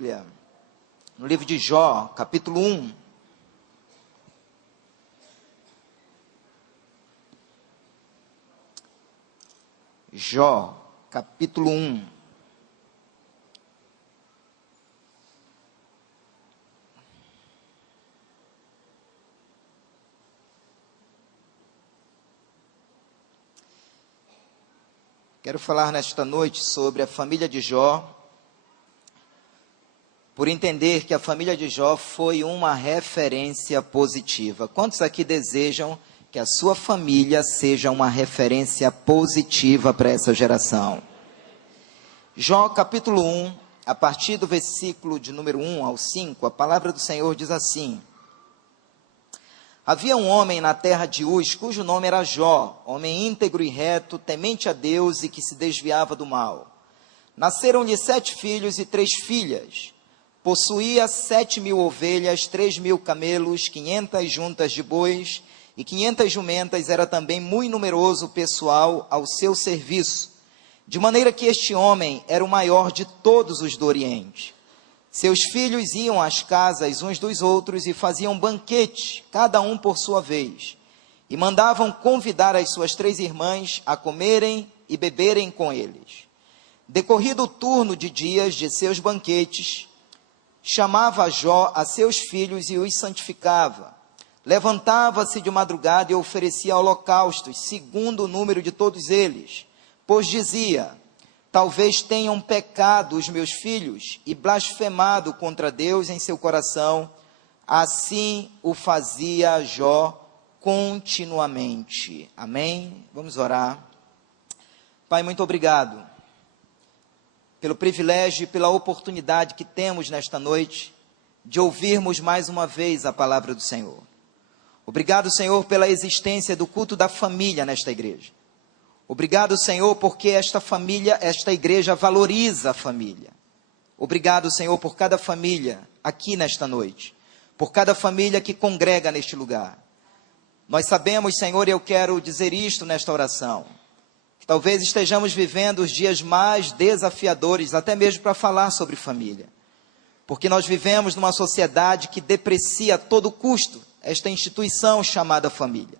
Bíblia no livro de Jó, capítulo 1. Jó, capítulo 1. Quero falar nesta noite sobre a família de Jó, por entender que a família de Jó foi uma referência positiva. Quantos aqui desejam que a sua família seja uma referência positiva para essa geração? Jó capítulo 1, a partir do versículo de número 1 ao 5, a palavra do Senhor diz assim: Havia um homem na terra de Uz, cujo nome era Jó, homem íntegro e reto, temente a Deus e que se desviava do mal. Nasceram-lhe 7 filhos e 3 filhas. Possuía 7.000 ovelhas, 3.000 camelos, 500 juntas de bois e 500 jumentas. Era também muito numeroso o pessoal ao seu serviço, de maneira que este homem era o maior de todos os do Oriente. Seus filhos iam às casas uns dos outros e faziam banquete, cada um por sua vez, e mandavam convidar as suas 3 irmãs a comerem e beberem com eles. Decorrido o turno de dias de seus banquetes, chamava Jó a seus filhos e os santificava. Levantava-se de madrugada e oferecia holocaustos, segundo o número de todos eles, pois dizia: talvez tenham pecado os meus filhos e blasfemado contra Deus em seu coração. Assim o fazia Jó continuamente. Amém? Vamos orar. Pai, muito obrigado pelo privilégio e pela oportunidade que temos nesta noite de ouvirmos mais uma vez a palavra do Senhor. Obrigado, Senhor, pela existência do culto da família nesta igreja. Obrigado, Senhor, porque esta família, esta igreja valoriza a família. Obrigado, Senhor, por cada família aqui nesta noite, por cada família que congrega neste lugar. Nós sabemos, Senhor, e eu quero dizer isto nesta oração, que talvez estejamos vivendo os dias mais desafiadores, até mesmo para falar sobre família, porque nós vivemos numa sociedade que deprecia a todo custo esta instituição chamada família,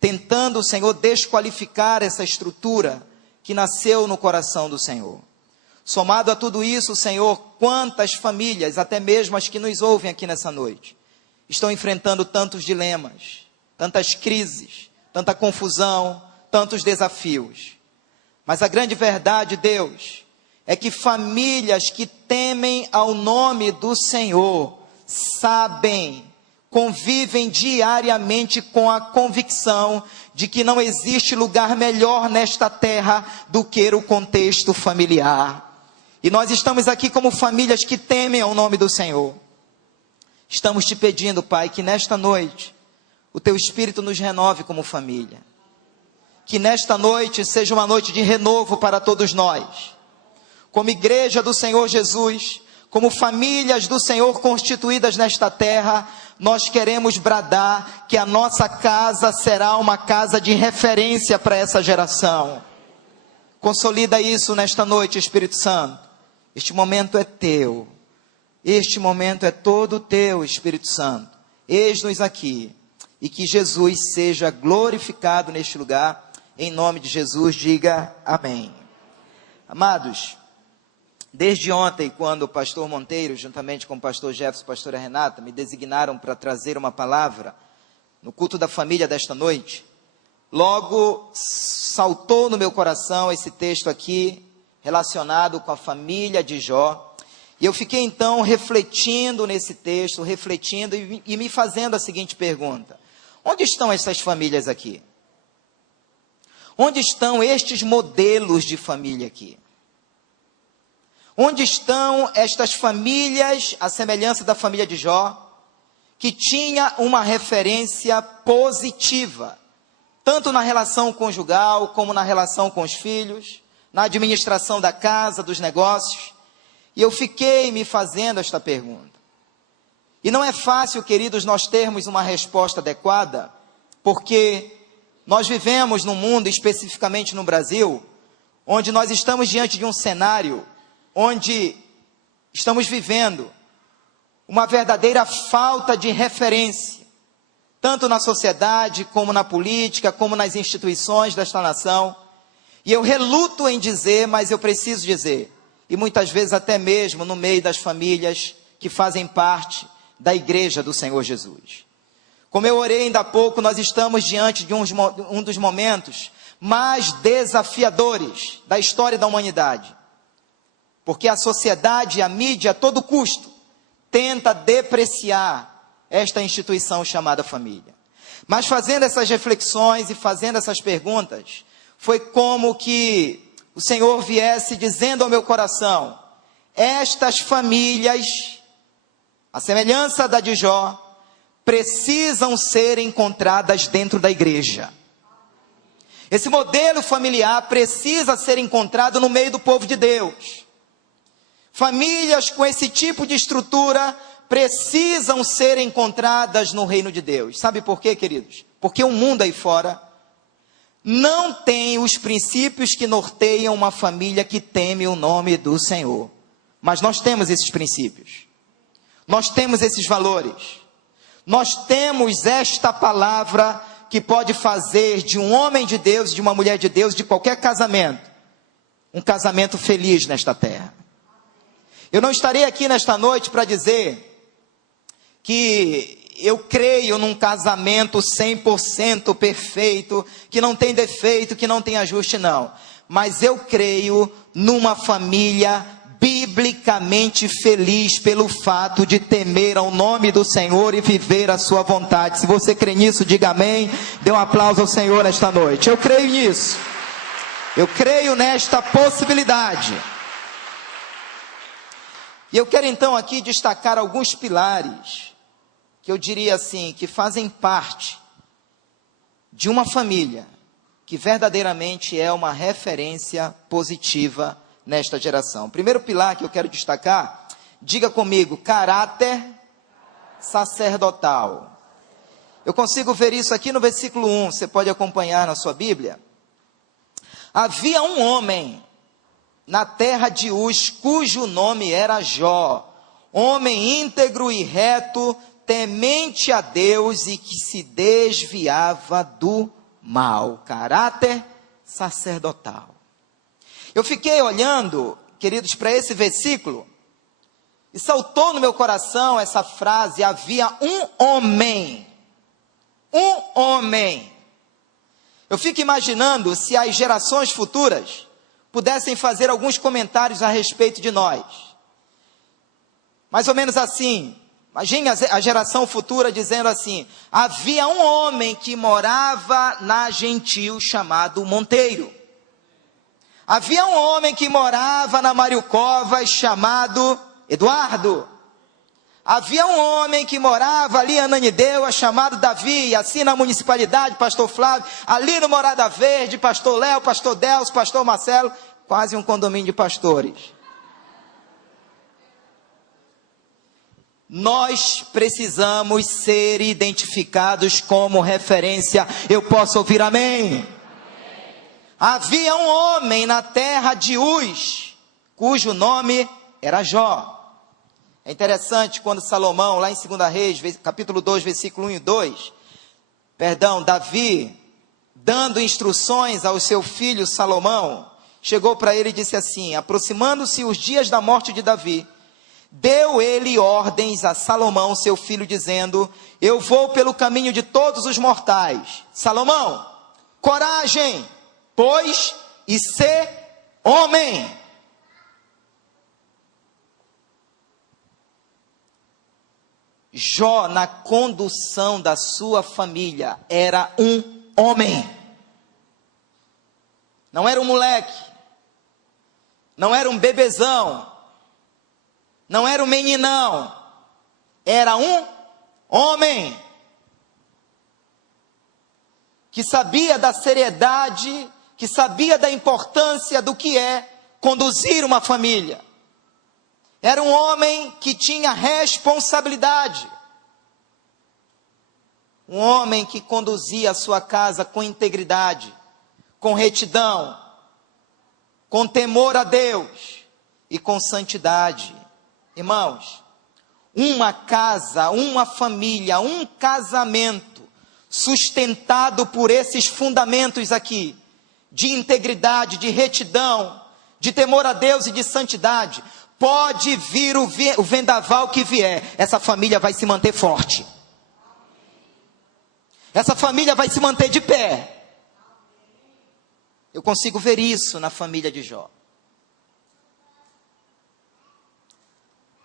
tentando, Senhor, desqualificar essa estrutura que nasceu no coração do Senhor. Somado a tudo isso, Senhor, quantas famílias, até mesmo as que nos ouvem aqui nessa noite, estão enfrentando tantos dilemas, tantas crises, tanta confusão, tantos desafios. Mas a grande verdade, Deus, é que famílias que temem ao nome do Senhor, sabem, convivem diariamente com a convicção de que não existe lugar melhor nesta terra do que o contexto familiar. E nós estamos aqui como famílias que temem ao nome do Senhor. Estamos te pedindo, Pai, que nesta noite o teu Espírito nos renove como família. Que nesta noite seja uma noite de renovo para todos nós. Como igreja do Senhor Jesus, como famílias do Senhor constituídas nesta terra, nós queremos bradar que a nossa casa será uma casa de referência para essa geração. Consolida isso nesta noite, Espírito Santo. Este momento é teu. Este momento é todo teu, Espírito Santo. Eis-nos aqui. E que Jesus seja glorificado neste lugar. Em nome de Jesus, diga amém. Amados, desde ontem, quando o pastor Monteiro, juntamente com o pastor Jefferson e a pastora Renata, me designaram para trazer uma palavra no culto da família desta noite, logo saltou no meu coração esse texto aqui, relacionado com a família de Jó, e eu fiquei então refletindo nesse texto, refletindo e me fazendo a seguinte pergunta: onde estão essas famílias aqui? Onde estão estes modelos de família aqui? Onde estão estas famílias, à semelhança da família de Jó, que tinha uma referência positiva, tanto na relação conjugal, como na relação com os filhos, na administração da casa, dos negócios? E eu fiquei me fazendo esta pergunta. E não é fácil, queridos, nós termos uma resposta adequada, porque nós vivemos num mundo, especificamente no Brasil, onde nós estamos diante de um cenário onde estamos vivendo uma verdadeira falta de referência, tanto na sociedade, como na política, como nas instituições desta nação. E eu reluto em dizer, mas eu preciso dizer, e muitas vezes até mesmo no meio das famílias que fazem parte da igreja do Senhor Jesus. Como eu orei ainda há pouco, nós estamos diante de um dos momentos mais desafiadores da história da humanidade. Porque a sociedade e a mídia, a todo custo, tenta depreciar esta instituição chamada família. Mas fazendo essas reflexões e fazendo essas perguntas, foi como que o Senhor viesse dizendo ao meu coração: estas famílias, a semelhança da de Jó, precisam ser encontradas dentro da igreja. Esse modelo familiar precisa ser encontrado no meio do povo de Deus. Famílias com esse tipo de estrutura precisam ser encontradas no reino de Deus. Sabe por quê, queridos? Porque o mundo aí fora não tem os princípios que norteiam uma família que teme o nome do Senhor. Mas nós temos esses princípios. Nós temos esses valores. Nós temos esta palavra que pode fazer de um homem de Deus, de uma mulher de Deus, de qualquer casamento, um casamento feliz nesta terra. Eu não estarei aqui nesta noite para dizer que eu creio num casamento 100% perfeito, que não tem defeito, que não tem ajuste, não. Mas eu creio numa família biblicamente feliz pelo fato de temer ao nome do Senhor e viver a sua vontade. Se você crê nisso, diga amém. Dê um aplauso ao Senhor esta noite. Eu creio nisso. Eu creio nesta possibilidade. E eu quero então aqui destacar alguns pilares, que eu diria assim, que fazem parte de uma família que verdadeiramente é uma referência positiva nesta geração. Primeiro pilar que eu quero destacar, diga comigo: caráter sacerdotal. Eu consigo ver isso aqui no versículo 1, você pode acompanhar na sua Bíblia. Havia um homem na terra de Uz, cujo nome era Jó, homem íntegro e reto, temente a Deus e que se desviava do mal. Caráter sacerdotal. Eu fiquei olhando, queridos, para esse versículo, e saltou no meu coração essa frase: havia um homem. Um homem. Eu fico imaginando se as gerações futuras pudessem fazer alguns comentários a respeito de nós. Mais ou menos assim, imagine a geração futura dizendo assim: havia um homem que morava na Gentil chamado Monteiro. Havia um homem que morava na Mário Covas chamado Eduardo. Havia um homem que morava ali em Ananindeua chamado Davi. E assim na municipalidade, pastor Flávio. Ali no Morada Verde, pastor Léo, pastor Delcio, pastor Marcelo. Quase um condomínio de pastores. Nós precisamos ser identificados como referência. Eu posso ouvir amém? Havia um homem na terra de Uz, cujo nome era Jó. É interessante quando Salomão, lá em 2 Reis, capítulo 2, versículo 1 e 2, Davi, dando instruções ao seu filho Salomão, chegou para ele e disse assim: aproximando-se os dias da morte de Davi, deu ele ordens a Salomão, seu filho, dizendo: eu vou pelo caminho de todos os mortais. Salomão, coragem, pois, e ser homem. Jó, na condução da sua família, era um homem. Não era um moleque. Não era um bebezão. Não era um meninão. Era um homem. Que sabia da seriedade, que sabia da importância do que é conduzir uma família. Era um homem que tinha responsabilidade. Um homem que conduzia a sua casa com integridade, com retidão, com temor a Deus e com santidade. Irmãos, uma casa, uma família, um casamento sustentado por esses fundamentos aqui, de integridade, de retidão, de temor a Deus e de santidade, pode vir o vendaval que vier, essa família vai se manter forte. Essa família vai se manter de pé. Eu consigo ver isso na família de Jó.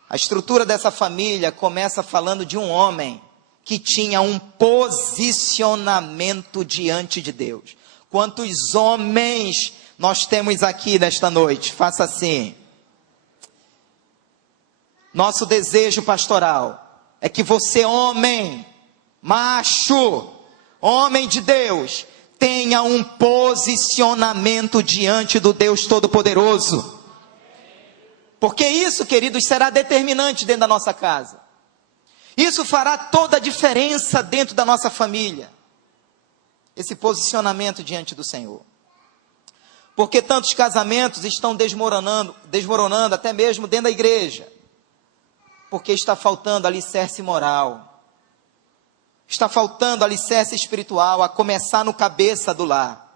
A estrutura dessa família começa falando de um homem que tinha um posicionamento diante de Deus. Quantos homens nós temos aqui nesta noite? Faça assim. Nosso desejo pastoral é que você, homem, macho, homem de Deus, tenha um posicionamento diante do Deus Todo-Poderoso. Porque isso, queridos, será determinante dentro da nossa casa. Isso fará toda a diferença dentro da nossa família. Esse posicionamento diante do Senhor. Porque tantos casamentos estão desmoronando até mesmo dentro da igreja. Porque está faltando alicerce moral. Está faltando alicerce espiritual, a começar no cabeça do lar.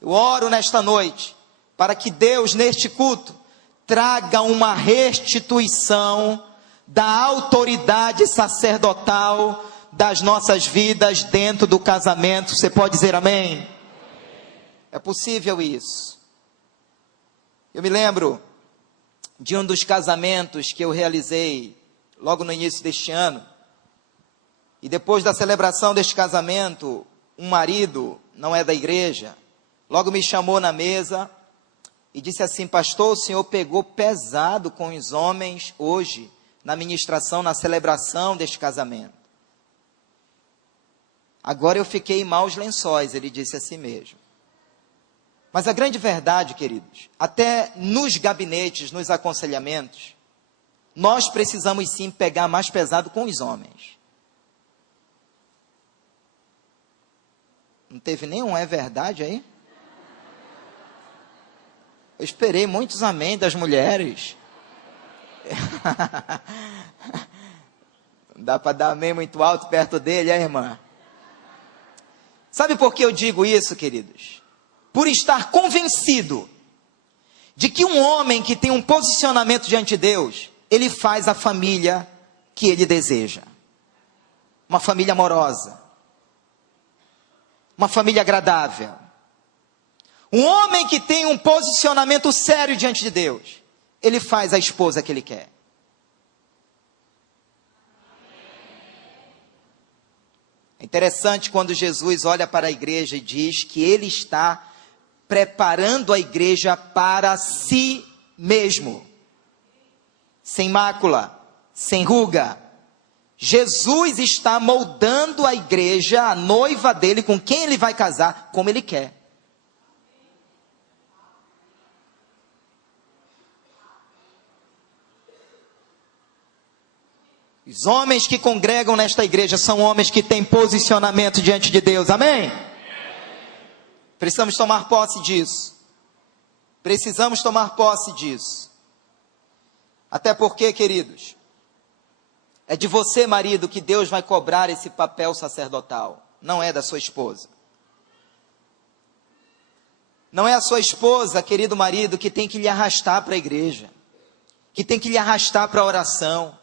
Eu oro nesta noite, para que Deus, neste culto, traga uma restituição da autoridade sacerdotal das nossas vidas dentro do casamento. Você pode dizer amém? É possível isso. Eu me lembro de um dos casamentos que eu realizei logo no início deste ano. E depois da celebração deste casamento, um marido, não é da igreja, logo me chamou na mesa e disse assim: pastor, o senhor pegou pesado com os homens hoje, na ministração, na celebração deste casamento. Agora eu fiquei em maus lençóis, ele disse assim mesmo. Mas a grande verdade, queridos, até nos gabinetes, nos aconselhamentos, nós precisamos sim pegar mais pesado com os homens. Não teve nenhum é verdade aí? Eu esperei muitos amém das mulheres. Não dá para dar amém muito alto perto dele, irmã? Sabe por que eu digo isso, queridos? Por estar convencido de que um homem que tem um posicionamento diante de Deus, ele faz a família que ele deseja. Uma família amorosa. Uma família agradável. Um homem que tem um posicionamento sério diante de Deus, ele faz a esposa que ele quer. É interessante quando Jesus olha para a igreja e diz que ele está preparando a igreja para si mesmo. Sem mácula, sem ruga. Jesus está moldando a igreja, a noiva dele, com quem ele vai casar, como ele quer. Os homens que congregam nesta igreja são homens que têm posicionamento diante de Deus, amém? Precisamos tomar posse disso. Precisamos tomar posse disso. Até porque, queridos, é de você, marido, que Deus vai cobrar esse papel sacerdotal. Não é da sua esposa. Não é a sua esposa, querido marido, que tem que lhe arrastar para a igreja. Que tem que lhe arrastar para a oração.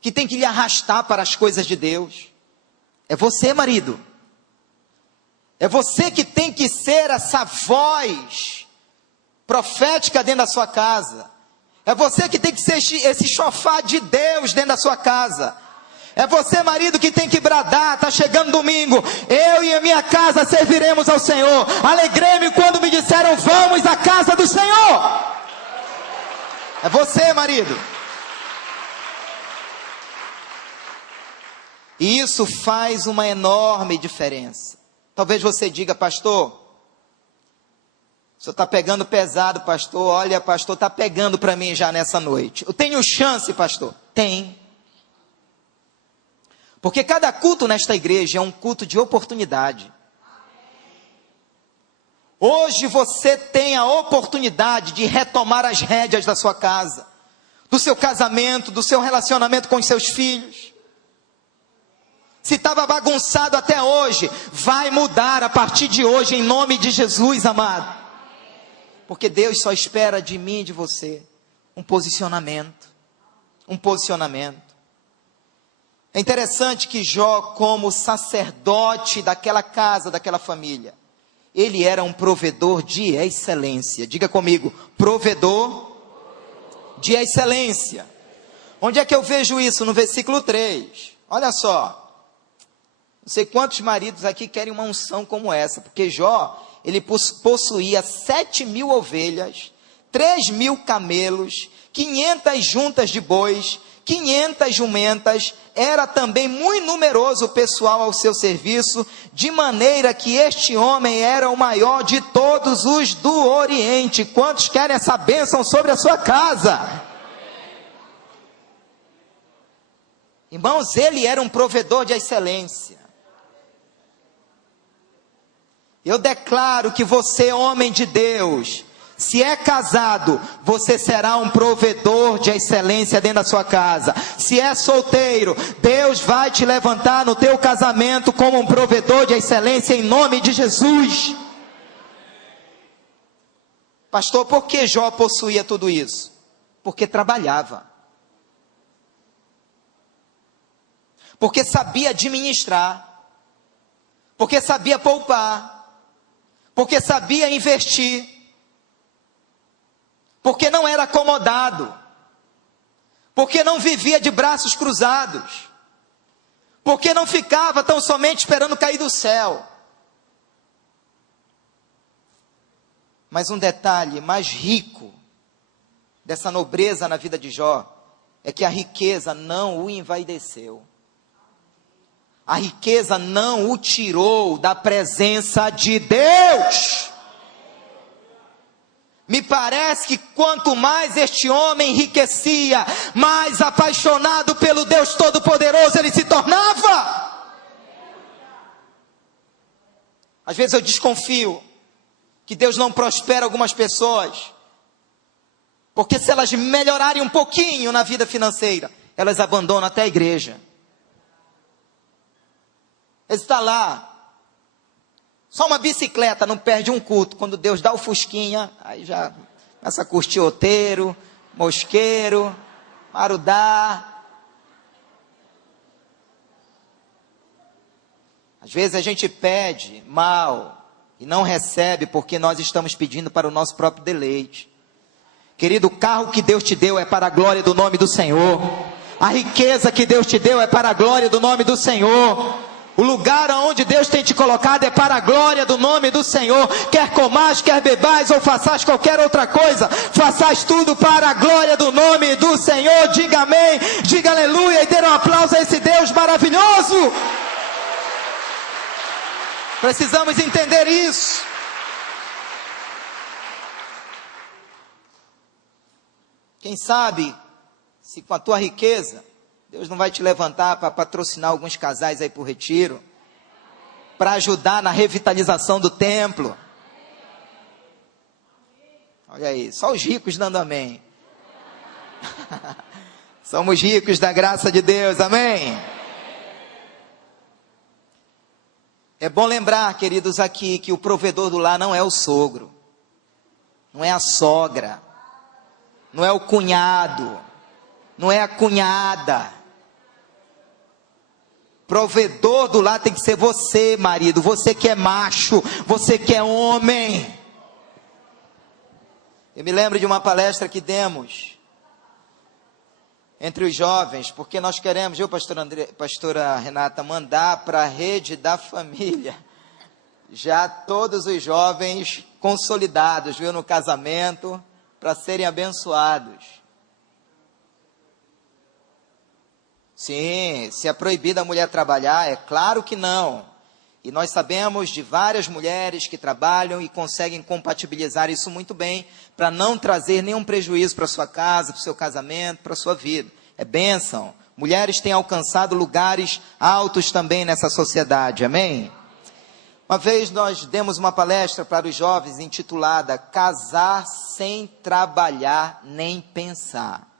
Que tem que lhe arrastar para as coisas de Deus. É você, marido. É você que tem que ser essa voz profética dentro da sua casa. É você que tem que ser esse chofar de Deus dentro da sua casa. É você, marido, que tem que bradar. Está chegando domingo. Eu e a minha casa serviremos ao Senhor. Alegrei-me quando me disseram: vamos à casa do Senhor. É você, marido. E isso faz uma enorme diferença. Talvez você diga: pastor, o senhor está pegando pesado, pastor. Olha, pastor, está pegando para mim já nessa noite. Eu tenho chance, pastor? Tem. Porque cada culto nesta igreja é um culto de oportunidade. Hoje você tem a oportunidade de retomar as rédeas da sua casa, do seu casamento, do seu relacionamento com os seus filhos. Se estava bagunçado até hoje, vai mudar a partir de hoje, em nome de Jesus, amado. Porque Deus só espera de mim e de você um posicionamento. Um posicionamento. É interessante que Jó, como sacerdote daquela casa, daquela família, ele era um provedor de excelência. Diga comigo, provedor de excelência. Onde é que eu vejo isso? No versículo 3. Olha só. Não sei quantos maridos aqui querem uma unção como essa, porque Jó, ele possuía 7.000 ovelhas, 3.000 camelos, 500 juntas de bois, 500 jumentas, era também muito numeroso o pessoal ao seu serviço, de maneira que este homem era o maior de todos os do Oriente. Quantos querem essa bênção sobre a sua casa? Irmãos, ele era um provedor de excelência. Eu declaro que você, homem de Deus, se é casado, você será um provedor de excelência dentro da sua casa. Se é solteiro, Deus vai te levantar no teu casamento como um provedor de excelência em nome de Jesus. Pastor, por que Jó possuía tudo isso? Porque trabalhava. Porque sabia administrar. Porque sabia poupar. Porque sabia investir. Porque não era acomodado. Porque não vivia de braços cruzados. Porque não ficava tão somente esperando cair do céu. Mas um detalhe mais rico dessa nobreza na vida de Jó é que a riqueza não o envaideceu. A riqueza não o tirou da presença de Deus. Me parece que quanto mais este homem enriquecia, mais apaixonado pelo Deus Todo-Poderoso ele se tornava. Às vezes eu desconfio que Deus não prospera algumas pessoas, porque se elas melhorarem um pouquinho na vida financeira, elas abandonam até a igreja. Está lá, só uma bicicleta, não perde um culto. Quando Deus dá o fusquinha, aí já começa a curtir outeiro, mosqueiro, marudá. Às vezes a gente pede mal e não recebe porque nós estamos pedindo para o nosso próprio deleite. Querido, o carro que Deus te deu é para a glória do nome do Senhor. A riqueza que Deus te deu é para a glória do nome do Senhor. O lugar onde Deus tem te colocado é para a glória do nome do Senhor. Quer comais, quer bebais ou façais qualquer outra coisa, façais tudo para a glória do nome do Senhor. Diga amém, diga aleluia e dê um aplauso a esse Deus maravilhoso. Precisamos entender isso. Quem sabe, se com a tua riqueza, Deus não vai te levantar para patrocinar alguns casais aí para o retiro, para ajudar na revitalização do templo. Olha aí, só os ricos dando amém. Somos ricos da graça de Deus, amém? É bom lembrar, queridos, aqui, que o provedor do lar não é o sogro, não é a sogra, não é o cunhado, não é a cunhada. Provedor do lar tem que ser você, marido, você que é macho, você que é homem. Eu me lembro de uma palestra que demos entre os jovens, porque nós queremos, eu, pastora Renata, mandar para a rede da família, já todos os jovens consolidados, viu, no casamento, para serem abençoados. Sim, se é proibido a mulher trabalhar, é claro que não. E nós sabemos de várias mulheres que trabalham e conseguem compatibilizar isso muito bem, para não trazer nenhum prejuízo para a sua casa, para o seu casamento, para a sua vida. É bênção. Mulheres têm alcançado lugares altos também nessa sociedade, amém? Uma vez nós demos uma palestra para os jovens intitulada Casar sem trabalhar nem pensar.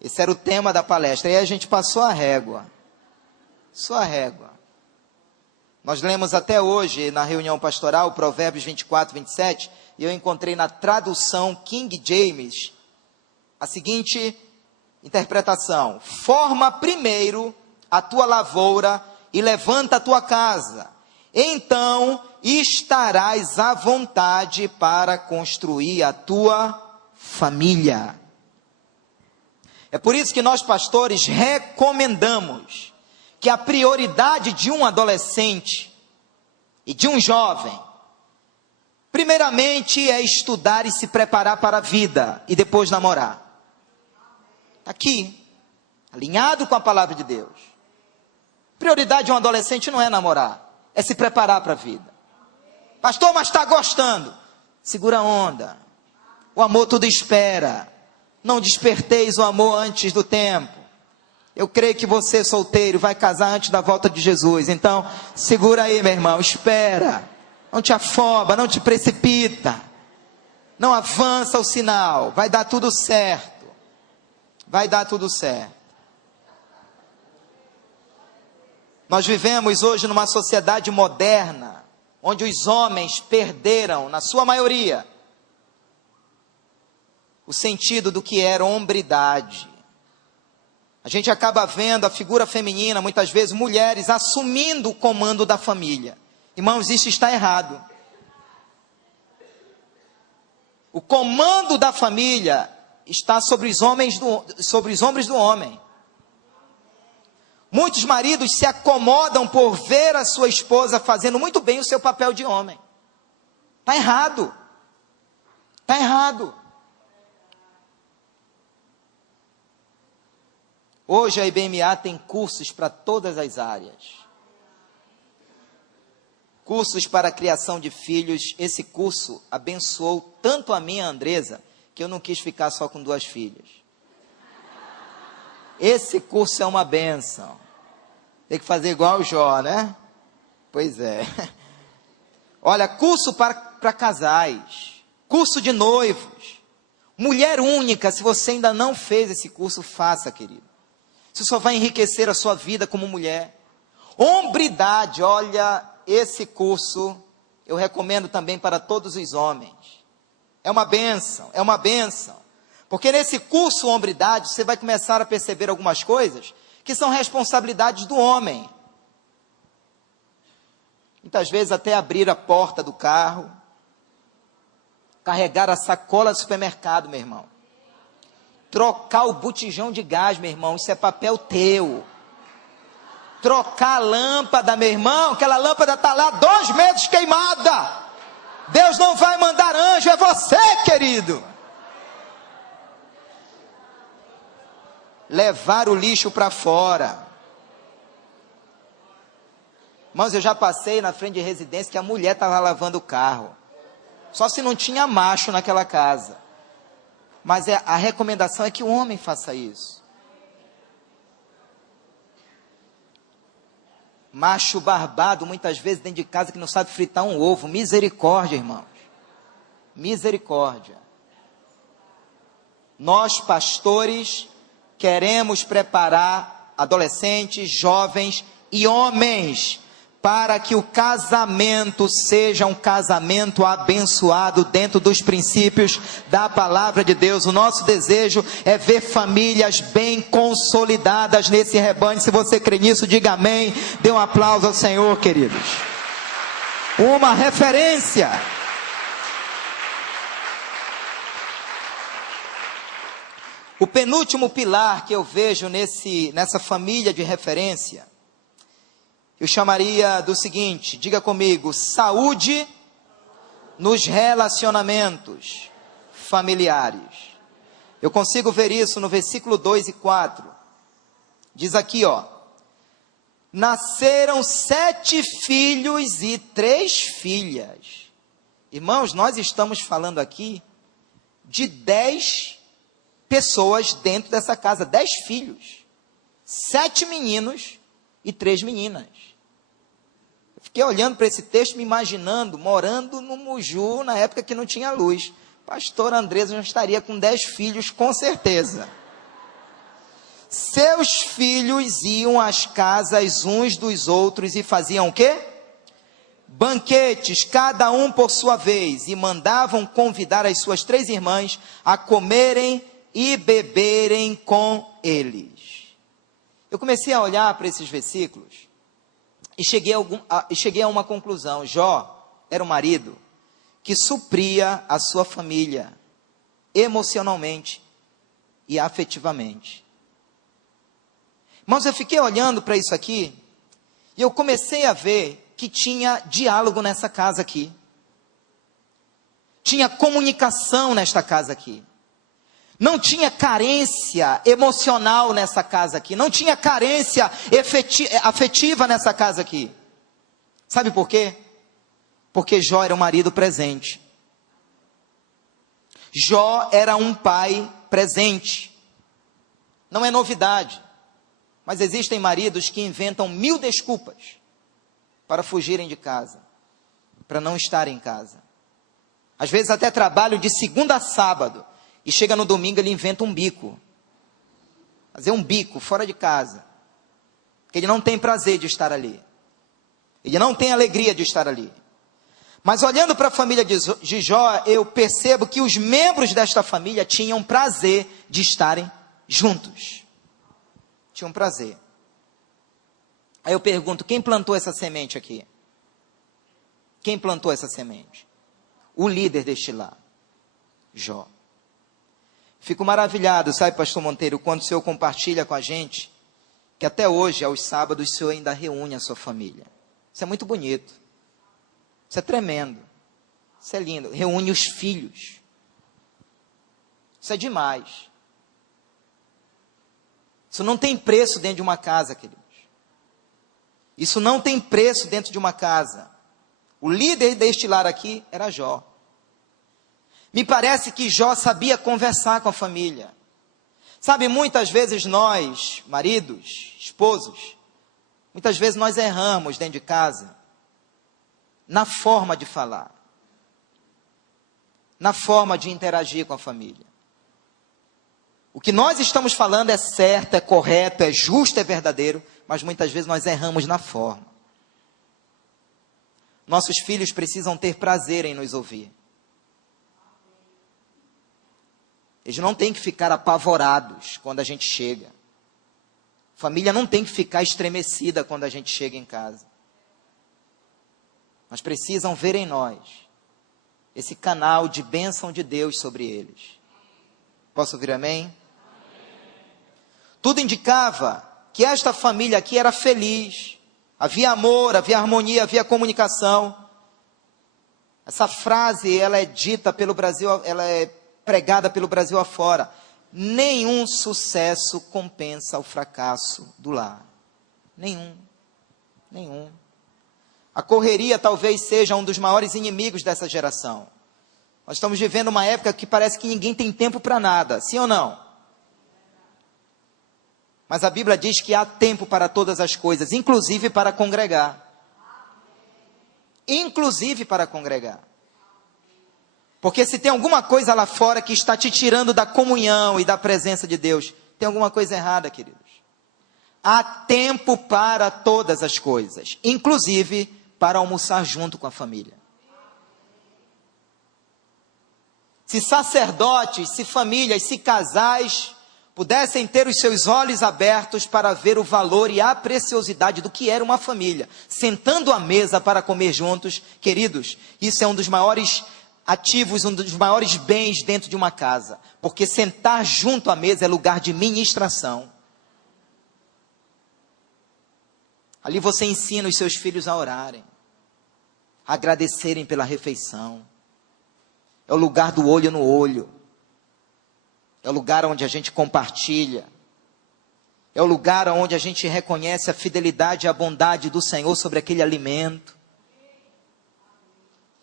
Esse era o tema da palestra. E aí a gente passou a régua. Só a régua. Nós lemos até hoje, na reunião pastoral, Provérbios 24, 27, e eu encontrei na tradução King James a seguinte interpretação: forma primeiro a tua lavoura e levanta a tua casa, então estarás à vontade para construir a tua família. É por isso que nós pastores recomendamos que a prioridade de um adolescente e de um jovem, primeiramente é estudar e se preparar para a vida e depois namorar. Aqui, alinhado com a palavra de Deus. Prioridade de um adolescente não é namorar, é se preparar para a vida. Pastor, mas está gostando. Segura a onda. O amor tudo espera. Não desperteis o amor antes do tempo. Eu creio que você, solteiro, vai casar antes da volta de Jesus. Então, segura aí, meu irmão, espera. Não te afoba, não te precipita. Não avança o sinal. Vai dar tudo certo. Vai dar tudo certo. Nós vivemos hoje numa sociedade moderna, onde os homens perderam, na sua maioria, o sentido do que era hombridade. A gente acaba vendo a figura feminina, muitas vezes mulheres, assumindo o comando da família. Irmãos, isso está errado. O comando da família está sobre os ombros do homem. Muitos maridos se acomodam por ver a sua esposa fazendo muito bem o seu papel de homem. Está errado. Está errado. Hoje a IBMA tem cursos para todas as áreas. Cursos para a criação de filhos. Esse curso abençoou tanto a minha Andresa, que eu não quis ficar só com 2 filhas. Esse curso é uma bênção. Tem que fazer igual o Jó, né? Pois é. Olha, curso para casais. Curso de noivos. Mulher única, se você ainda não fez esse curso, faça, querido. Isso só vai enriquecer a sua vida como mulher. Hombridade, olha, esse curso eu recomendo também para todos os homens. É uma bênção, é uma bênção. Porque nesse curso hombridade, você vai começar a perceber algumas coisas que são responsabilidades do homem. Muitas vezes até abrir a porta do carro, carregar a sacola do supermercado, meu irmão. Trocar o botijão de gás, meu irmão, isso é papel teu. Trocar a lâmpada, meu irmão, aquela lâmpada está lá 2 meses queimada. Deus não vai mandar anjo, é você, querido. Levar o lixo para fora. Irmãos, eu já passei na frente de residência que a mulher estava lavando o carro. Só se não tinha macho naquela casa. Mas a recomendação é que o homem faça isso. Macho barbado, muitas vezes dentro de casa, que não sabe fritar um ovo. Misericórdia, irmãos. Misericórdia. Nós, pastores, queremos preparar adolescentes, jovens e homens para que o casamento seja um casamento abençoado dentro dos princípios da palavra de Deus. O nosso desejo é ver famílias bem consolidadas nesse rebanho. Se você crê nisso, diga amém. Dê um aplauso ao Senhor, queridos. Uma referência. O penúltimo pilar que eu vejo nessa família de referência, eu chamaria do seguinte, diga comigo: saúde nos relacionamentos familiares. Eu consigo ver isso no versículo 2 e 4. Diz aqui, ó: nasceram 7 filhos e 3 filhas. Irmãos, nós estamos falando aqui de 10 pessoas dentro dessa casa, 10 filhos, 7 meninos e 3 meninas. Eu fiquei olhando para esse texto, me imaginando, morando no Muju, na época que não tinha luz. Pastor Andresa já estaria com 10 filhos, com certeza. seus filhos iam às casas uns dos outros e faziam o quê? Banquetes, cada um por sua vez, e mandavam convidar as suas 3 irmãs a comerem e beberem com eles. Eu comecei a olhar para esses versículos e cheguei a uma conclusão. Jó era um marido que supria a sua família emocionalmente e afetivamente. Mas eu fiquei olhando para isso aqui e eu comecei a ver que tinha diálogo nessa casa aqui. Tinha comunicação nesta casa aqui. Não tinha carência emocional nessa casa aqui. Não tinha carência afetiva nessa casa aqui. Sabe por quê? Porque Jó era um marido presente. Jó era um pai presente. Não é novidade. Mas existem maridos que inventam 1000 desculpas para fugirem de casa, para não estarem em casa. Às vezes até trabalham de segunda a sábado, e chega no domingo ele inventa um bico. Fazer um bico fora de casa. Porque ele não tem prazer de estar ali. Ele não tem alegria de estar ali. Mas olhando para a família de Jó, eu percebo que os membros desta família tinham prazer de estarem juntos. Tinham prazer. Aí eu pergunto, quem plantou essa semente aqui? Quem plantou essa semente? O líder deste lar, Jó. Fico maravilhado, sabe, pastor Monteiro, quando o senhor compartilha com a gente, que até hoje, aos sábados, o senhor ainda reúne a sua família. Isso é muito bonito. Isso é tremendo. Isso é lindo. Reúne os filhos. Isso é demais. Isso não tem preço dentro de uma casa, queridos. Isso não tem preço dentro de uma casa. O líder deste lar aqui era Jó. Me parece que Jó sabia conversar com a família. Sabe, muitas vezes nós, maridos, esposos, muitas vezes nós erramos dentro de casa, na forma de falar, na forma de interagir com a família. O que nós estamos falando é certo, é correto, é justo, é verdadeiro, mas muitas vezes nós erramos na forma. Nossos filhos precisam ter prazer em nos ouvir. Eles não têm que ficar apavorados quando a gente chega. Família não tem que ficar estremecida quando a gente chega em casa. Mas precisam ver em nós esse canal de bênção de Deus sobre eles. Posso ouvir amém? Tudo indicava que esta família aqui era feliz. Havia amor, havia harmonia, havia comunicação. Essa frase, ela é dita pelo Brasil, ela é pregada pelo Brasil afora. Nenhum sucesso compensa o fracasso do lar. Nenhum. A correria talvez seja um dos maiores inimigos dessa geração. Nós estamos vivendo uma época que parece que ninguém tem tempo para nada, sim ou não? Mas a Bíblia diz que há tempo para todas as coisas, inclusive para congregar. Inclusive para congregar. Porque se tem alguma coisa lá fora que está te tirando da comunhão e da presença de Deus, tem alguma coisa errada, queridos. Há tempo para todas as coisas, inclusive para almoçar junto com a família. Se sacerdotes, se famílias, se casais pudessem ter os seus olhos abertos para ver o valor e a preciosidade do que era uma família, sentando à mesa para comer juntos, queridos, isso é um dos maiores ativos, um dos maiores bens dentro de uma casa, porque sentar junto à mesa é lugar de ministração. Ali você ensina os seus filhos a orarem, a agradecerem pela refeição. É o lugar do olho no olho. É o lugar onde a gente compartilha. É o lugar onde a gente reconhece a fidelidade e a bondade do Senhor sobre aquele alimento.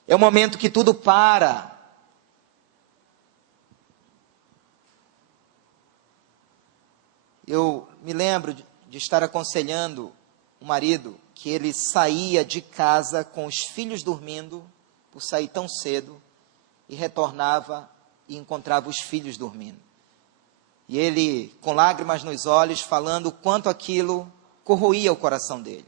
É o momento que tudo para. Eu me lembro de estar aconselhando um marido que ele saía de casa com os filhos dormindo, por sair tão cedo, e retornava e encontrava os filhos dormindo. E ele, com lágrimas nos olhos, falando o quanto aquilo corroía o coração dele.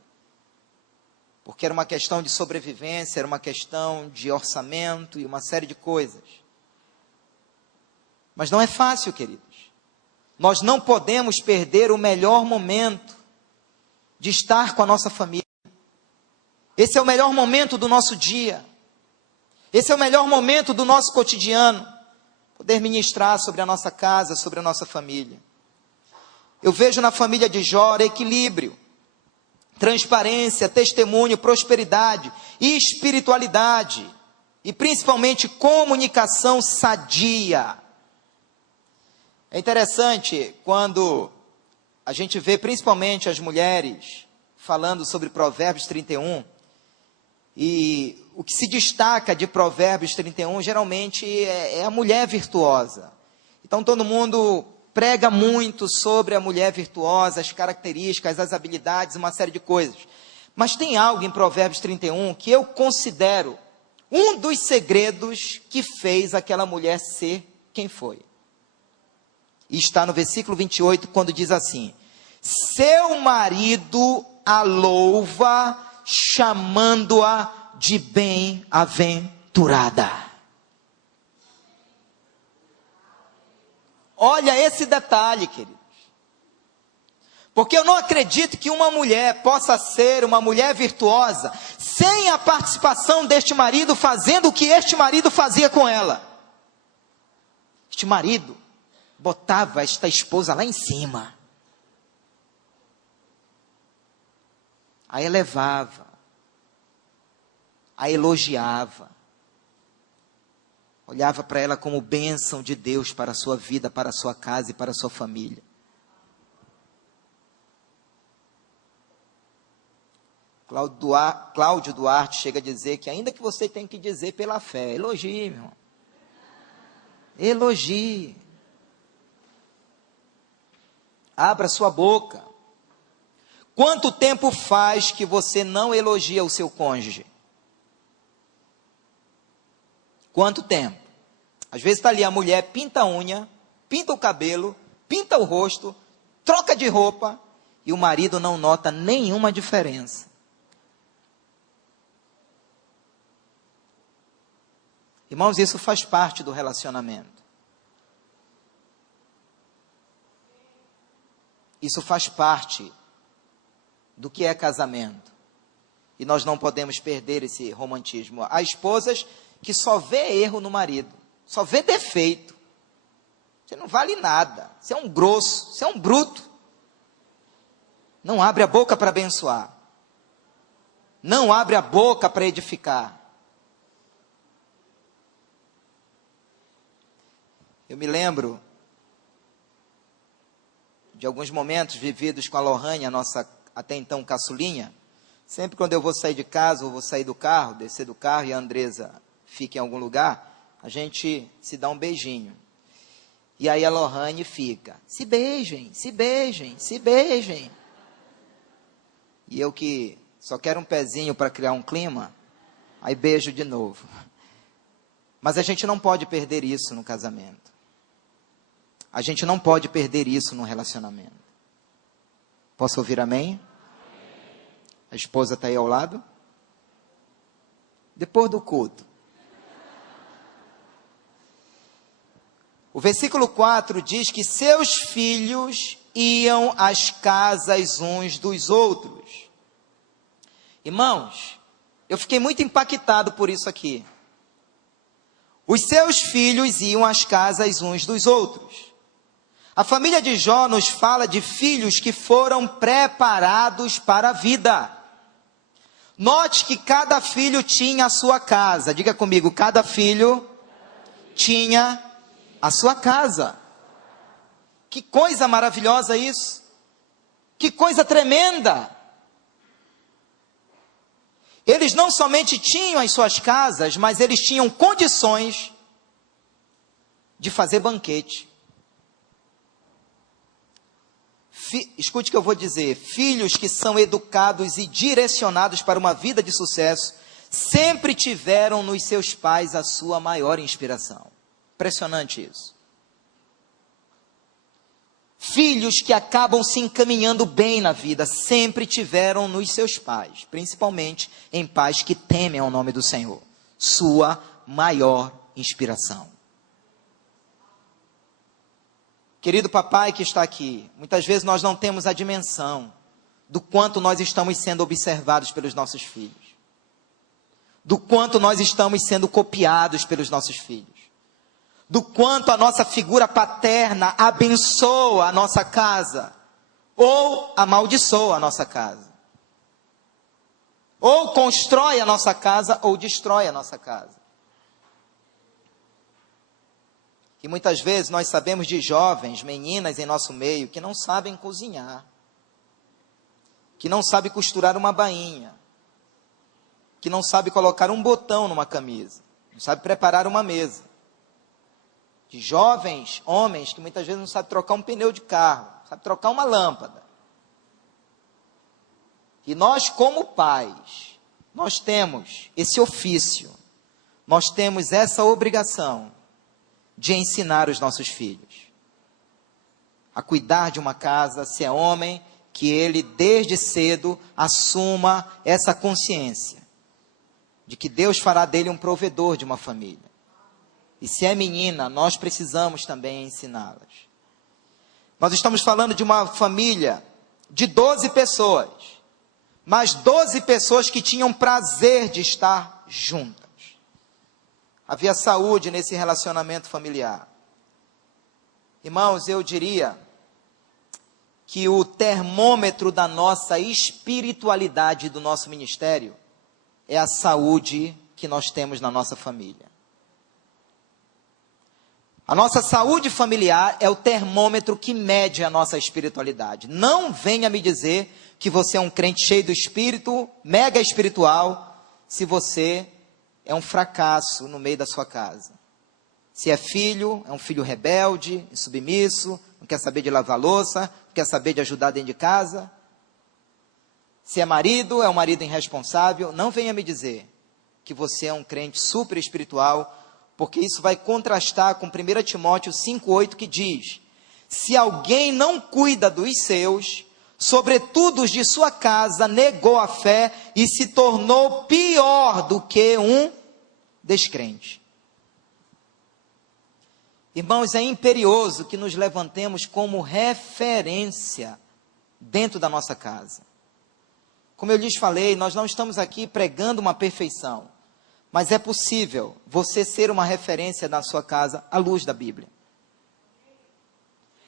Porque era uma questão de sobrevivência, era uma questão de orçamento e uma série de coisas. Mas não é fácil, queridos. Nós não podemos perder o melhor momento de estar com a nossa família. Esse é o melhor momento do nosso dia. Esse é o melhor momento do nosso cotidiano. Poder ministrar sobre a nossa casa, sobre a nossa família. Eu vejo na família de Jó equilíbrio, transparência, testemunho, prosperidade e espiritualidade. E principalmente comunicação sadia. É interessante quando a gente vê principalmente as mulheres falando sobre Provérbios 31. E o que se destaca de Provérbios 31 geralmente é a mulher virtuosa. Então todo mundo prega muito sobre a mulher virtuosa, as características, as habilidades, uma série de coisas. Mas tem algo em Provérbios 31 que eu considero um dos segredos que fez aquela mulher ser quem foi. E está no versículo 28, quando diz assim: seu marido a louva, chamando-a de bem-aventurada. Olha esse detalhe, queridos. Porque eu não acredito que uma mulher possa ser uma mulher virtuosa sem a participação deste marido fazendo o que este marido fazia com ela. Este marido botava esta esposa lá em cima. A elevava. A elogiava. Olhava para ela como bênção de Deus para a sua vida, para a sua casa e para a sua família. Cláudio Duarte chega a dizer que ainda que você tem que dizer pela fé, elogie, meu irmão. Elogie. Abra sua boca. Quanto tempo faz que você não elogia o seu cônjuge? Quanto tempo? Às vezes está ali a mulher, pinta a unha, pinta o cabelo, pinta o rosto, troca de roupa, e o marido não nota nenhuma diferença. Irmãos, isso faz parte do relacionamento. Isso faz parte do que é casamento. E nós não podemos perder esse romantismo. Há esposas que só vê erro no marido, só vê defeito. Você não vale nada, você é um grosso, você é um bruto. Não abre a boca para abençoar. Não abre a boca para edificar. Eu me lembro de alguns momentos vividos com a Lohane, a nossa até então caçulinha. Sempre quando eu vou sair de casa, ou vou sair do carro, descer do carro e a Andresa fica em algum lugar, a gente se dá um beijinho. E aí a Lohane fica, se beijem, se beijem, se beijem. E eu que só quero um pezinho para criar um clima, aí beijo de novo. Mas a gente não pode perder isso no casamento. A gente não pode perder isso no relacionamento. Posso ouvir amém? A esposa está aí ao lado? Depois do culto. O versículo 4 diz que seus filhos iam às casas uns dos outros. Irmãos, eu fiquei muito impactado por isso aqui. Os seus filhos iam às casas uns dos outros. A família de Jó nos fala de filhos que foram preparados para a vida. Note que cada filho tinha a sua casa. Diga comigo, cada filho tinha a sua casa. Que coisa maravilhosa isso. Que coisa tremenda. Eles não somente tinham as suas casas, mas eles tinham condições de fazer banquete. Escute o que eu vou dizer. Filhos que são educados e direcionados para uma vida de sucesso, sempre tiveram nos seus pais a sua maior inspiração. Impressionante isso. Filhos que acabam se encaminhando bem na vida, sempre tiveram nos seus pais, principalmente em pais que temem ao nome do Senhor, sua maior inspiração. Querido papai que está aqui, muitas vezes nós não temos a dimensão do quanto nós estamos sendo observados pelos nossos filhos, do quanto nós estamos sendo copiados pelos nossos filhos, do quanto a nossa figura paterna abençoa a nossa casa, ou amaldiçoa a nossa casa, ou constrói a nossa casa, ou destrói a nossa casa. E muitas vezes nós sabemos de jovens, meninas em nosso meio, que não sabem cozinhar, que não sabem costurar uma bainha, que não sabem colocar um botão numa camisa, não sabem preparar uma mesa. De jovens, homens, que muitas vezes não sabem trocar um pneu de carro, não sabem trocar uma lâmpada. E nós, como pais, nós temos esse ofício, nós temos essa obrigação de ensinar os nossos filhos a cuidar de uma casa, se é homem, que ele desde cedo assuma essa consciência de que Deus fará dele um provedor de uma família. E se é menina, nós precisamos também ensiná-las. Nós estamos falando de uma família de 12 pessoas, mas 12 pessoas que tinham prazer de estar juntas. Havia saúde nesse relacionamento familiar. Irmãos, eu diria que o termômetro da nossa espiritualidade, do nosso ministério, é a saúde que nós temos na nossa família. A nossa saúde familiar é o termômetro que mede a nossa espiritualidade. Não venha me dizer que você é um crente cheio do Espírito, mega espiritual, se você é um fracasso no meio da sua casa. Se é filho, é um filho rebelde, insubmisso, não quer saber de lavar louça, não quer saber de ajudar dentro de casa. Se é marido, é um marido irresponsável. Não venha me dizer que você é um crente super espiritual, porque isso vai contrastar com 1 Timóteo 5,8, que diz: se alguém não cuida dos seus, sobretudo os de sua casa, negou a fé e se tornou pior do que um descrente. Irmãos, é imperioso que nos levantemos como referência dentro da nossa casa. Como eu lhes falei, nós não estamos aqui pregando uma perfeição, mas é possível você ser uma referência na sua casa à luz da Bíblia.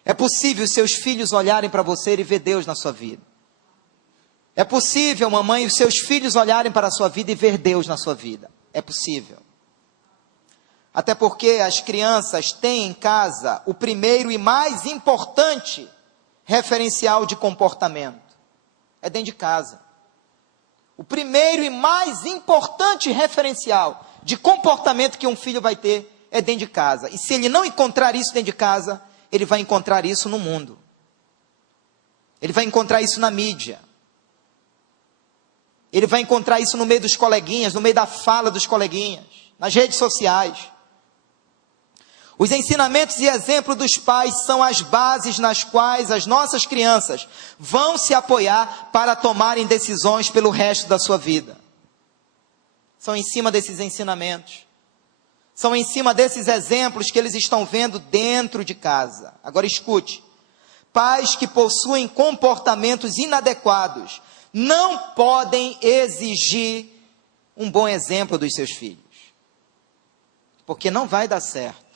É possível seus filhos olharem para você e ver Deus na sua vida. É possível, mamãe, os seus filhos olharem para a sua vida e ver Deus na sua vida. É possível. Até porque as crianças têm em casa o primeiro e mais importante referencial de comportamento. É dentro de casa. O primeiro e mais importante referencial de comportamento que um filho vai ter é dentro de casa. E se ele não encontrar isso dentro de casa, ele vai encontrar isso no mundo. Ele vai encontrar isso na mídia. Ele vai encontrar isso no meio dos coleguinhas, no meio da fala dos coleguinhas, nas redes sociais. Os ensinamentos e exemplos dos pais são as bases nas quais as nossas crianças vão se apoiar para tomarem decisões pelo resto da sua vida. São em cima desses ensinamentos. São em cima desses exemplos que eles estão vendo dentro de casa. Agora escute. Pais que possuem comportamentos inadequados não podem exigir um bom exemplo dos seus filhos. Porque não vai dar certo.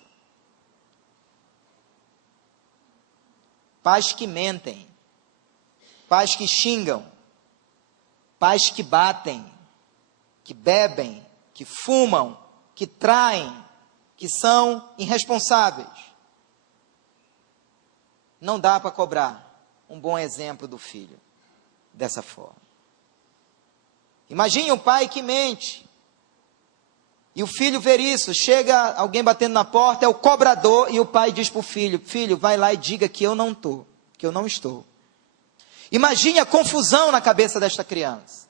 Pais que mentem, pais que xingam, pais que batem, que bebem, que fumam, que traem, que são irresponsáveis. Não dá para cobrar um bom exemplo do filho dessa forma. Imagine um pai que mente, e o filho ver isso, chega alguém batendo na porta, é o cobrador, e o pai diz para o filho: filho, vai lá e diga que eu não estou. Imagine a confusão na cabeça desta criança.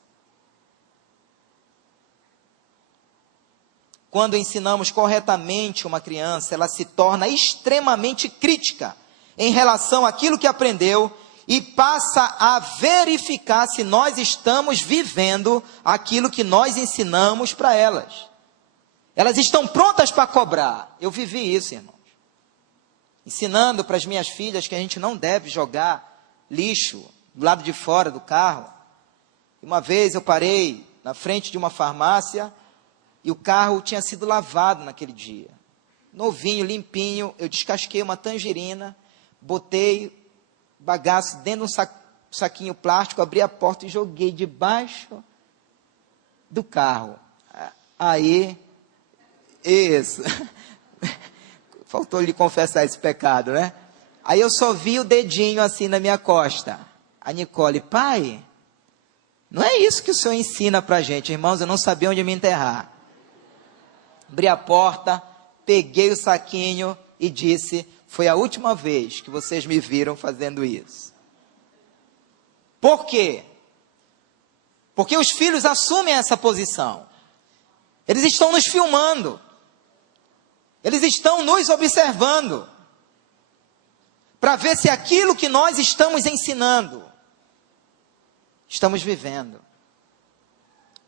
Quando ensinamos corretamente uma criança, ela se torna extremamente crítica em relação àquilo que aprendeu e passa a verificar se nós estamos vivendo aquilo que nós ensinamos para elas. Elas estão prontas para cobrar. Eu vivi isso, irmãos. Ensinando para as minhas filhas que a gente não deve jogar lixo do lado de fora do carro. Uma vez eu parei na frente de uma farmácia e o carro tinha sido lavado naquele dia. Novinho, limpinho, eu descasquei uma tangerina, botei bagaço dentro de um saquinho plástico, abri a porta e joguei debaixo do carro. Aí, isso. Faltou lhe confessar esse pecado, né? Aí eu só vi o dedinho assim na minha costa. A Nicole, pai, não é isso que o senhor ensina pra gente, irmãos, eu não sabia onde me enterrar. Abri a porta, peguei o saquinho e disse, foi a última vez que vocês me viram fazendo isso. Por quê? Porque os filhos assumem essa posição. Eles estão nos filmando. Eles estão nos observando. Para ver se aquilo que nós estamos ensinando, estamos vivendo.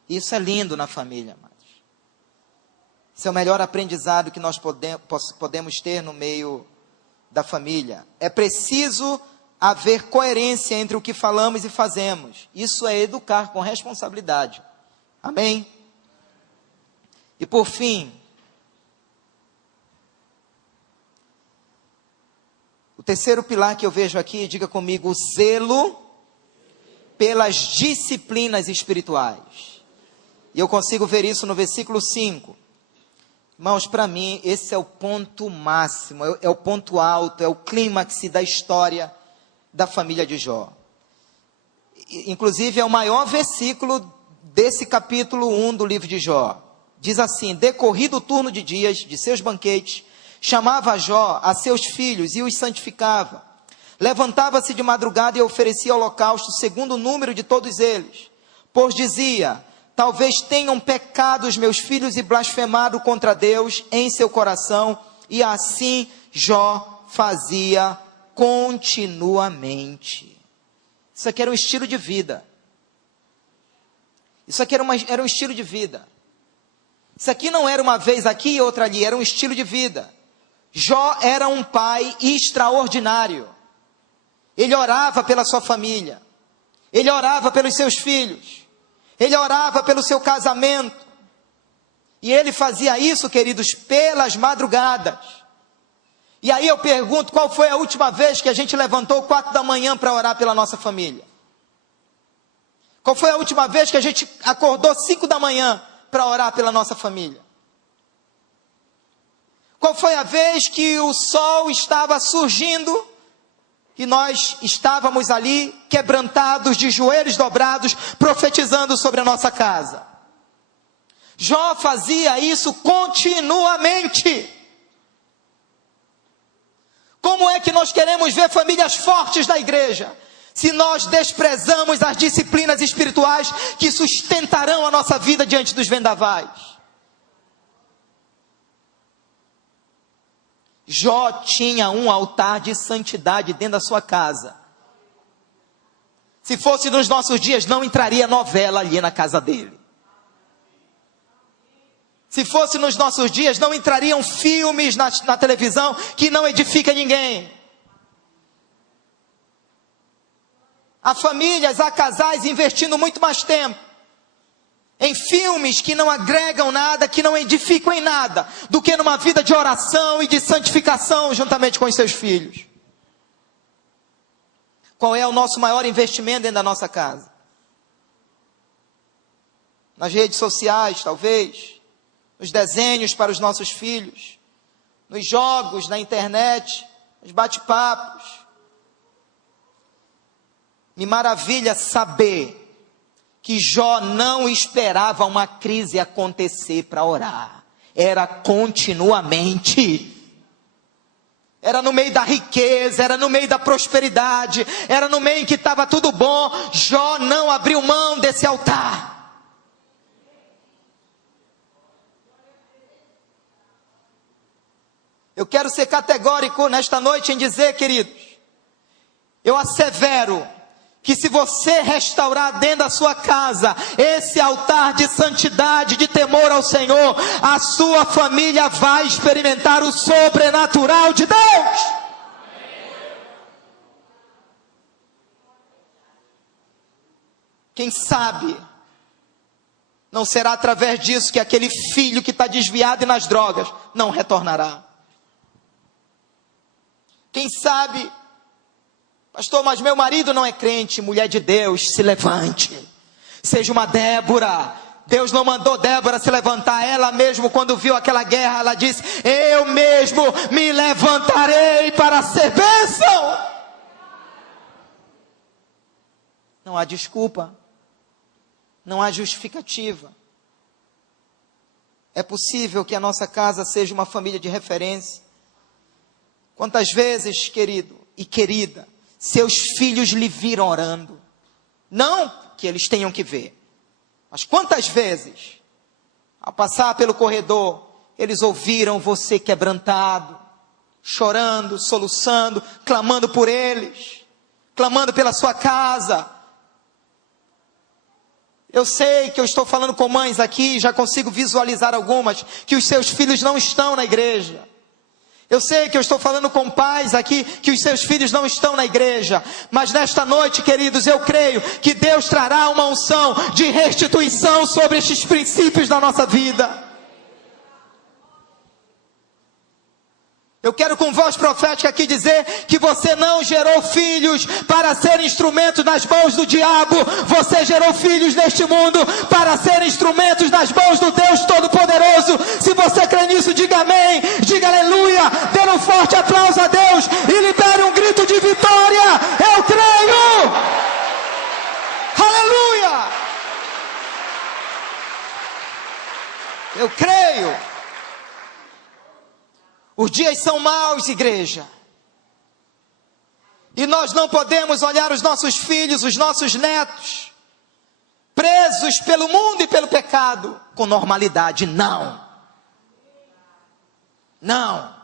Isso é lindo na família, amados. Isso é o melhor aprendizado que nós podemos ter no meio da família. É preciso haver coerência entre o que falamos e fazemos. Isso é educar com responsabilidade. Amém? E por fim, o terceiro pilar que eu vejo aqui, diga comigo, o zelo pelas disciplinas espirituais. E eu consigo ver isso no versículo 5. Irmãos, para mim, esse é o ponto máximo, é o ponto alto, é o clímax da história da família de Jó. Inclusive, é o maior versículo desse capítulo 1 do livro de Jó. Diz assim, decorrido o turno de dias de seus banquetes, chamava Jó a seus filhos e os santificava. Levantava-se de madrugada e oferecia holocausto segundo o número de todos eles. Pois dizia, talvez tenham pecado os meus filhos e blasfemado contra Deus em seu coração. E assim Jó fazia continuamente. Isso aqui era um estilo de vida. Isso aqui era um estilo de vida. Isso aqui não era uma vez aqui e outra ali, era um estilo de vida. Jó era um pai extraordinário. Ele orava pela sua família. Ele orava pelos seus filhos. Ele orava pelo seu casamento. E ele fazia isso, queridos, pelas madrugadas. E aí eu pergunto, qual foi a última vez que a gente levantou 4 da manhã para orar pela nossa família? Qual foi a última vez que a gente acordou 5 da manhã para orar pela nossa família? Qual foi a vez que o sol estava surgindo e nós estávamos ali quebrantados, de joelhos dobrados, profetizando sobre a nossa casa? Jó fazia isso continuamente. Como é que nós queremos ver famílias fortes da igreja, se nós desprezamos as disciplinas espirituais que sustentarão a nossa vida diante dos vendavais? Jó tinha um altar de santidade dentro da sua casa. Se fosse nos nossos dias, não entraria novela ali na casa dele. Se fosse nos nossos dias, não entrariam filmes na televisão que não edificam ninguém. Há famílias, há casais investindo muito mais tempo em filmes que não agregam nada, que não edificam em nada, do que numa vida de oração e de santificação juntamente com os seus filhos. Qual é o nosso maior investimento dentro da nossa casa? Nas redes sociais, talvez, nos desenhos para os nossos filhos, nos jogos, na internet, nos bate-papos. Me maravilha saber que Jó não esperava uma crise acontecer para orar. Era continuamente. Era no meio da riqueza, era no meio da prosperidade, era no meio em que estava tudo bom. Jó não abriu mão desse altar. Eu quero ser categórico nesta noite em dizer, queridos, Eu assevero que se você restaurar dentro da sua casa esse altar de santidade, de temor ao Senhor, a sua família vai experimentar o sobrenatural de Deus. Quem sabe não será através disso que aquele filho que está desviado e nas drogas não retornará. Quem sabe, pastor, mas meu marido não é crente. Mulher de Deus, se levante. Seja uma Débora. Deus não mandou Débora se levantar. Ela mesmo, quando viu aquela guerra, ela disse: eu mesmo me levantarei para ser bênção. Não há desculpa. Não há justificativa. É possível que a nossa casa seja uma família de referência. Quantas vezes, querido e querida, seus filhos lhe viram orando? Não que eles tenham que ver, mas quantas vezes, ao passar pelo corredor, eles ouviram você quebrantado, chorando, soluçando, clamando por eles, clamando pela sua casa. Eu sei que eu estou falando com mães aqui, já consigo visualizar algumas, que os seus filhos não estão na igreja. Eu sei que eu estou falando com pais aqui, que os seus filhos não estão na igreja. Mas nesta noite, queridos, eu creio que Deus trará uma unção de restituição sobre estes princípios da nossa vida. Eu quero com voz profética aqui dizer que você não gerou filhos para ser instrumentos nas mãos do diabo. Você gerou filhos neste mundo para ser instrumentos nas mãos do Deus Todo-Poderoso. Se você crê nisso, diga amém, diga aleluia, dê um forte aplauso a Deus e libere um grito de vitória. Eu creio! Aleluia! Eu creio! Os dias são maus, igreja. E nós não podemos olhar os nossos filhos, os nossos netos, presos pelo mundo e pelo pecado, com normalidade. Não. Não.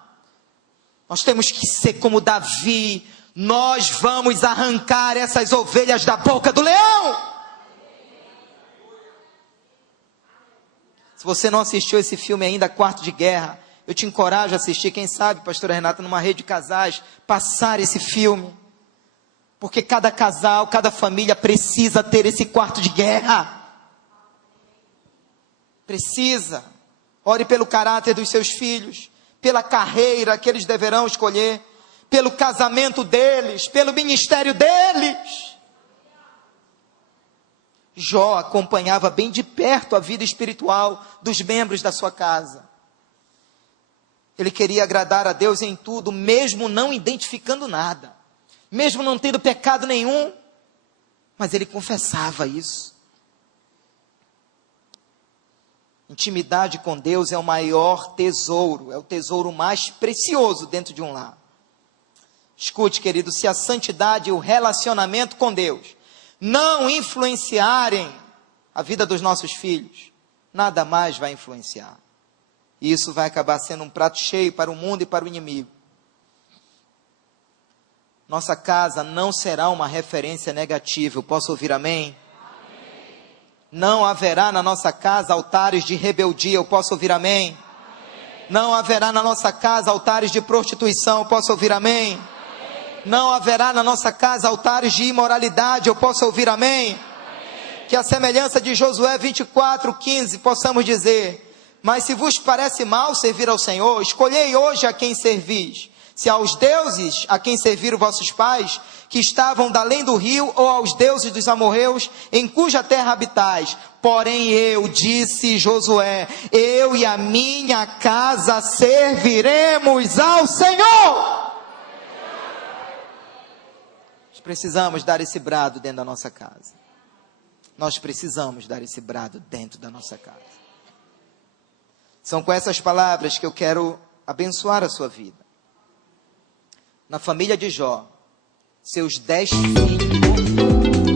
Nós temos que ser como Davi. Nós vamos arrancar essas ovelhas da boca do leão. Se você não assistiu esse filme ainda, Quarto de Guerra, eu te encorajo a assistir, quem sabe, pastora Renata, numa rede de casais, passar esse filme. Porque cada casal, cada família precisa ter esse quarto de guerra. Precisa. Ore pelo caráter dos seus filhos, pela carreira que eles deverão escolher, pelo casamento deles, pelo ministério deles. Jó acompanhava bem de perto a vida espiritual dos membros da sua casa. Ele queria agradar a Deus em tudo, mesmo não identificando nada, mesmo não tendo pecado nenhum, mas ele confessava isso. Intimidade com Deus é o maior tesouro, é o tesouro mais precioso dentro de um lar. Escute, querido, se a santidade e o relacionamento com Deus não influenciarem a vida dos nossos filhos, nada mais vai influenciar. E isso vai acabar sendo um prato cheio para o mundo e para o inimigo. Nossa casa não será uma referência negativa. Eu posso ouvir amém? Amém. Não haverá na nossa casa altares de rebeldia. Eu posso ouvir amém? Amém. Não haverá na nossa casa altares de prostituição. Eu posso ouvir amém? Amém. Não haverá na nossa casa altares de imoralidade. Eu posso ouvir amém? Amém. Que a semelhança de Josué 24:15 possamos dizer: mas se vos parece mal servir ao Senhor, escolhei hoje a quem servis. Se aos deuses a quem serviram vossos pais, que estavam da além do rio, ou aos deuses dos amorreus, em cuja terra habitais. Porém eu, disse Josué, eu e a minha casa serviremos ao Senhor. Nós precisamos dar esse brado dentro da nossa casa. Nós precisamos dar esse brado dentro da nossa casa. São com essas palavras que eu quero abençoar a sua vida. Na família de Jó, seus 10 filhos morreram.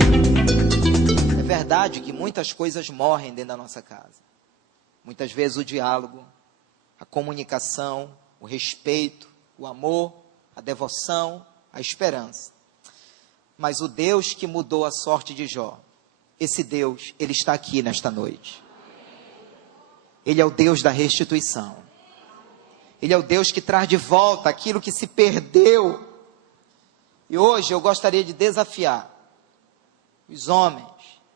É verdade que muitas coisas morrem dentro da nossa casa. Muitas vezes o diálogo, a comunicação, o respeito, o amor, a devoção, a esperança. Mas o Deus que mudou a sorte de Jó, esse Deus, Ele está aqui nesta noite. Ele é o Deus da restituição. Ele é o Deus que traz de volta aquilo que se perdeu. E hoje eu gostaria de desafiar os homens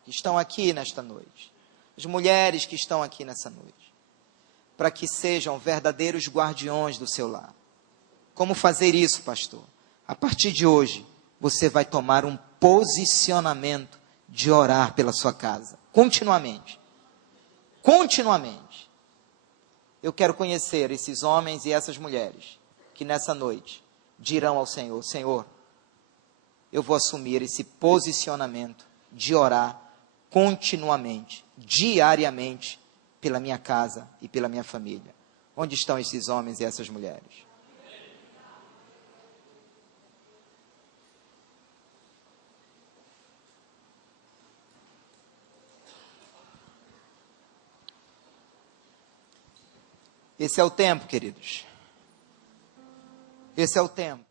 que estão aqui nesta noite, as mulheres que estão aqui nessa noite, para que sejam verdadeiros guardiões do seu lar. Como fazer isso, pastor? A partir de hoje, você vai tomar um posicionamento de orar pela sua casa, continuamente. Continuamente. Eu quero conhecer esses homens e essas mulheres que nessa noite dirão ao Senhor: Senhor, eu vou assumir esse posicionamento de orar continuamente, diariamente, pela minha casa e pela minha família. Onde estão esses homens e essas mulheres? Esse é o tempo, queridos. Esse é o tempo.